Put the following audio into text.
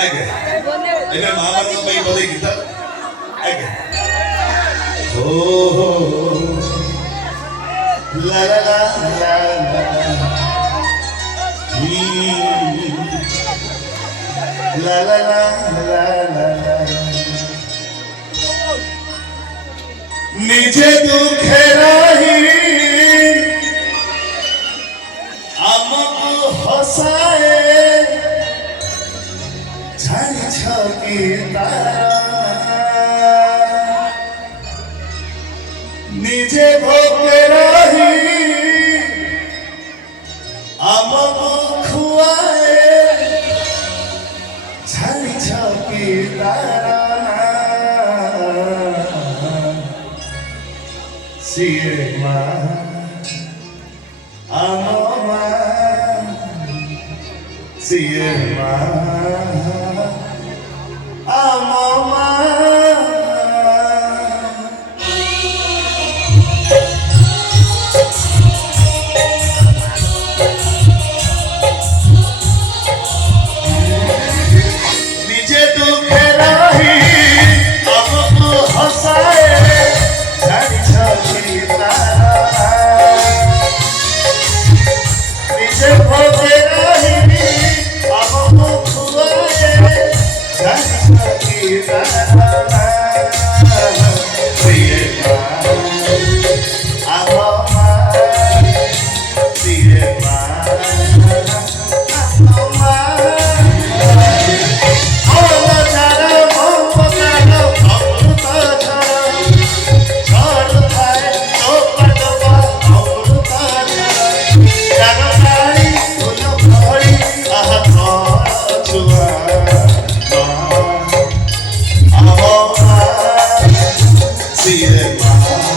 ଆଜ୍ଞା ଏବେ ମା ମାନଙ୍କ ପାଇଁ ବୋଧେ ଗୀତ ଆଜ୍ଞା ଓ ଲା ଲା ଲା ଲା ला ला ला ला ला निजे दुखे रही आमको हसाए झाड़ी छकी तारा निजे भोगे रही आमको खुआए झाड़ी छकी तारा सिए माँ आमो माँ सिए माँ आमो माँ See you.